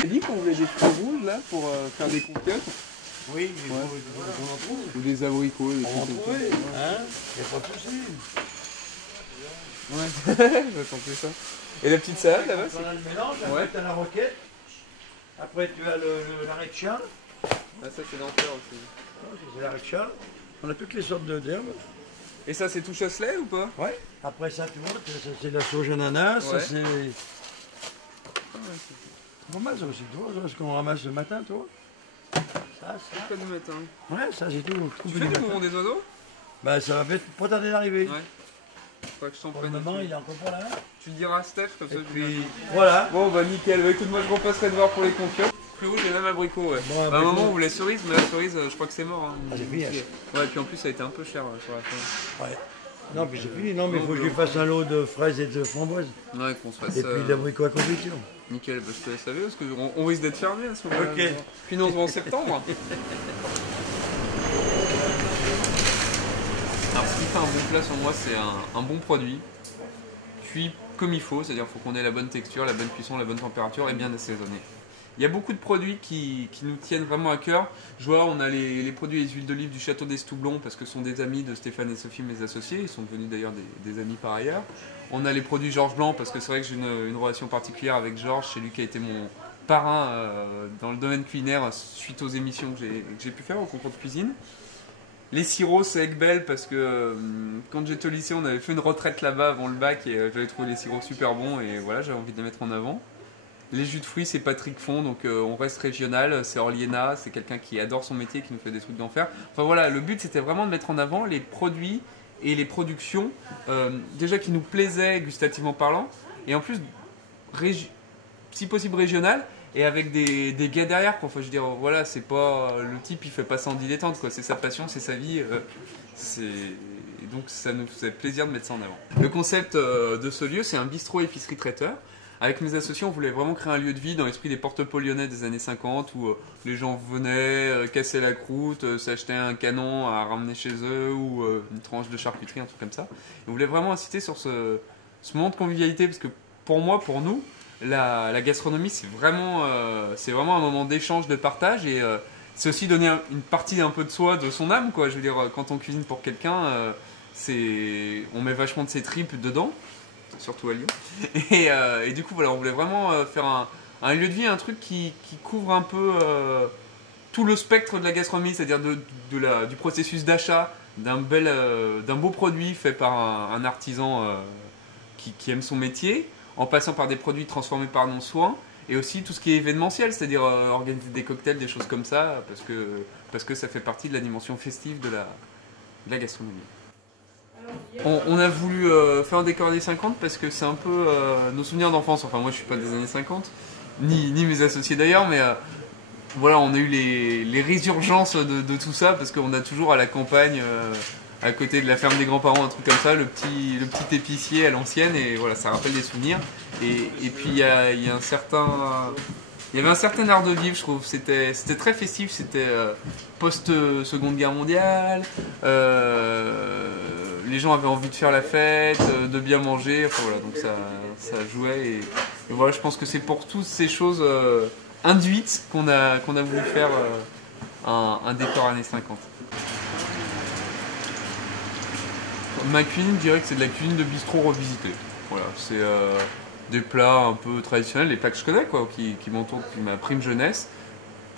Tu as dit qu'on voulait des fruits rouges là pour faire des confiottes? Oui, mais on en trouve. Ou des abricots, des On en trucs trouve, comme ça. hein. Il n'y a pas de souci. Ouais, je tentais ça. Et la petite salade là-bas? On a le mélange, après tu as la roquette, après tu as l'arrêt de chien. Ah, ça c'est l'enfer aussi. C'est l'arrêt de chien. On a toutes les sortes d'herbes. Et ça c'est tout Chasselet ou pas? Ouais. Après ça, tu vois, ça c'est la sauge ananas, Ouais. ça c'est. C'est pas mal ça aussi, tu vois, ce qu'on ramasse le matin, tu vois. Ça. Pas du matin. Ouais, ça c'est tout. Tu fais du mouvement des oiseaux? Bah ça va pas tarder d'arriver. Ouais. Faudrait que je t'en Pour le prenne. moment, il est encore pas là. Tu diras à Steph comme ça. Et je puis, lui- voilà. Bon bah nickel, bah, écoute moi je repasserai de voir pour les confiottes. Plus rouge et même abricot ouais. Bon, À un abricot. moment on voulait cerise, mais la cerise je crois que c'est mort. Hein. Ah, c'est fini. Ouais, et puis en plus ça a été un peu cher sur la fin. Ouais. Non, puis c'est fini. Non, mais il faut que je lui fasse un lot de fraises et de framboises. Ouais, qu'on se fasse. Et puis d'abricots à confiture. Nickel, bah, je te laisse savoir parce qu'on risque d'être fermé à ce moment-là. Ok. Puis nous on se voit en septembre. Alors ce qui fait un bon plat sur moi c'est un bon produit, cuit comme il faut, c'est-à-dire qu'il faut qu'on ait la bonne texture, la bonne cuisson, la bonne température et bien assaisonné. Il y a beaucoup de produits qui nous tiennent vraiment à cœur. Je vois, on a les produits et les huiles d'olive du Château d'Estoublon parce que ce sont des amis de Stéphane et Sophie, mes associés. Ils sont devenus d'ailleurs des amis par ailleurs. On a les produits Georges Blanc parce que c'est vrai que j'ai une relation particulière avec Georges. C'est lui qui a été mon parrain dans le domaine culinaire suite aux émissions que j'ai pu faire au concours de cuisine. Les sirops, c'est Egbel parce que quand j'étais au lycée, on avait fait une retraite là-bas avant le bac et j'avais trouvé les sirops super bons et voilà, j'avais envie de les mettre en avant. Les jus de fruits, c'est Patrick Font, donc on reste régional, c'est Orliena, c'est quelqu'un qui adore son métier, qui nous fait des trucs d'enfer. Enfin voilà, le but c'était vraiment de mettre en avant les produits et les productions, déjà qui nous plaisaient gustativement parlant, et en plus, si possible régional, et avec des gars derrière, quoi. Enfin, je veux dire, voilà, c'est pas le type, il fait pas ça en dilettante, quoi. C'est sa passion, c'est sa vie, donc ça nous faisait plaisir de mettre ça en avant. Le concept de ce lieu, c'est un bistrot épicerie traiteur. Avec mes associés, on voulait vraiment créer un lieu de vie dans l'esprit des porte-pots lyonnais des années 50 où les gens venaient, cassaient la croûte, s'achetaient un canon à ramener chez eux ou une tranche de charcuterie, un truc comme ça. Et on voulait vraiment inciter sur ce moment de convivialité parce que pour moi, pour nous, la gastronomie, c'est vraiment un moment d'échange, de partage et c'est aussi donner une partie un peu de soi, de son âme, quoi. Je veux dire, quand on cuisine pour quelqu'un, on met vachement de ses tripes dedans. Surtout à Lyon. Et du coup, voilà, on voulait vraiment faire un lieu de vie, un truc qui couvre un peu tout le spectre de la gastronomie, c'est-à-dire du processus d'achat d'un beau produit fait par un artisan qui aime son métier, en passant par des produits transformés par nos soins, et aussi tout ce qui est événementiel, c'est-à-dire organiser des cocktails, des choses comme ça, parce que ça fait partie de la dimension festive de la gastronomie. On a voulu faire un décor des 50 parce que c'est un peu nos souvenirs d'enfance. Enfin, moi je suis pas des années 50, ni mes associés d'ailleurs, mais voilà, on a eu les résurgences de tout ça parce qu'on a toujours à la campagne, à côté de la ferme des grands-parents, un truc comme ça, le petit épicier à l'ancienne, et voilà, ça rappelle des souvenirs. Et puis il y avait un certain art de vivre, je trouve. C'était très festif, c'était post-Seconde Guerre mondiale. Les gens avaient envie de faire la fête, de bien manger, enfin voilà, donc ça jouait. Et voilà, je pense que c'est pour toutes ces choses induites qu'on a voulu faire un décor années 50. Ma cuisine, je dirais que c'est de la cuisine de bistrot revisitée. Voilà, c'est des plats un peu traditionnels, les plats que je connais, quoi, qui m'entourent depuis ma prime jeunesse,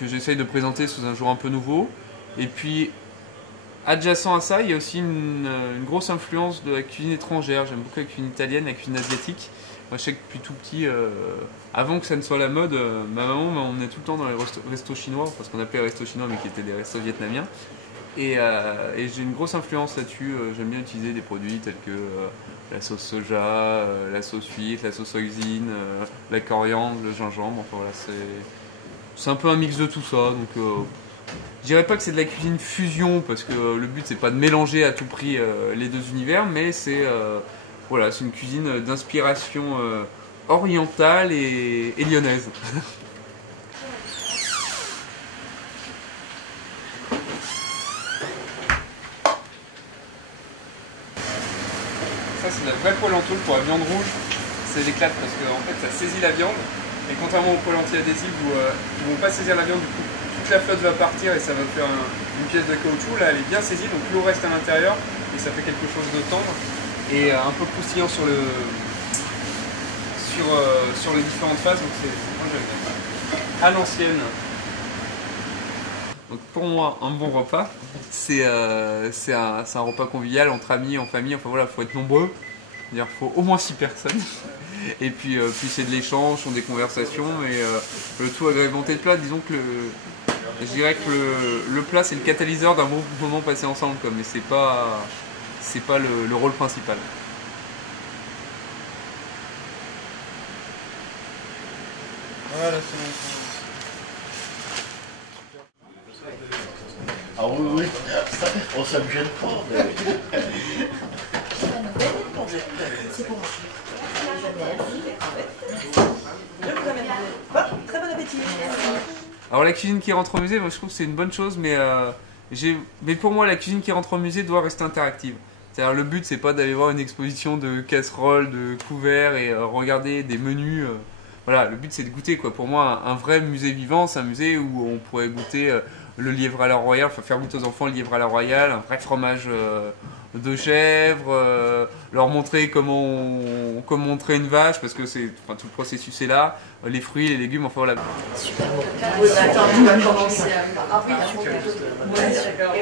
que j'essaye de présenter sous un jour un peu nouveau. Et puis, adjacent à ça, il y a aussi une grosse influence de la cuisine étrangère. J'aime beaucoup la cuisine italienne, la cuisine asiatique. Moi, je sais que depuis tout petit, avant que ça ne soit la mode, ma maman m'a emmené tout le temps dans les restos chinois, parce qu'on appelait restos chinois, mais qui étaient des restos vietnamiens. Et j'ai une grosse influence là-dessus. J'aime bien utiliser des produits tels que la sauce soja, la sauce huître, la sauce hoisin, la coriandre, le gingembre. Enfin, voilà, c'est un peu un mix de tout ça. Donc, je dirais pas que c'est de la cuisine fusion parce que le but c'est pas de mélanger à tout prix les deux univers, mais c'est voilà, c'est une cuisine d'inspiration orientale et lyonnaise. Ça c'est de la vraie poêle en tôle pour la viande rouge. C'est l'éclate parce qu'en fait ça saisit la viande Et contrairement aux poêles anti-adhésives où ils ne vont pas saisir la viande, du coup toute la flotte va partir et ça va faire une pièce de caoutchouc. Là, elle est bien saisie, donc l'eau reste à l'intérieur et ça fait quelque chose de tendre et un peu croustillant sur les différentes faces. Donc moi j'aime bien. À l'ancienne. Donc pour moi, un bon repas, c'est un repas convivial entre amis, en famille. Enfin voilà, il faut être nombreux. Il faut au moins 6 personnes. Et puis c'est de l'échange, sont des conversations et le tout agrémenté de plats. Disons que je dirais que le plat c'est le catalyseur d'un bon moment passé ensemble, quoi, mais c'est pas le rôle principal. Voilà, c'est bon. Ah oui, oui, on ça me gêne pas. Mais... C'est pour moi. Très bon appétit. Alors la cuisine qui rentre au musée, moi, je trouve que c'est une bonne chose, mais pour moi la cuisine qui rentre au musée doit rester interactive. C'est-à-dire le but c'est pas d'aller voir une exposition de casseroles, de couverts et regarder des menus. Voilà, le but c'est de goûter quoi. Pour moi un vrai musée vivant, c'est un musée où on pourrait goûter le lièvre à la royale, enfin faire goûter aux enfants le lièvre à la royale, un vrai fromage de chèvre, leur montrer comment on traite une vache parce que tout le processus est là, les fruits, les légumes, enfin voilà. Super bon. Attends, tu vas commencer à... Ah oui, super. Ouais, d'accord.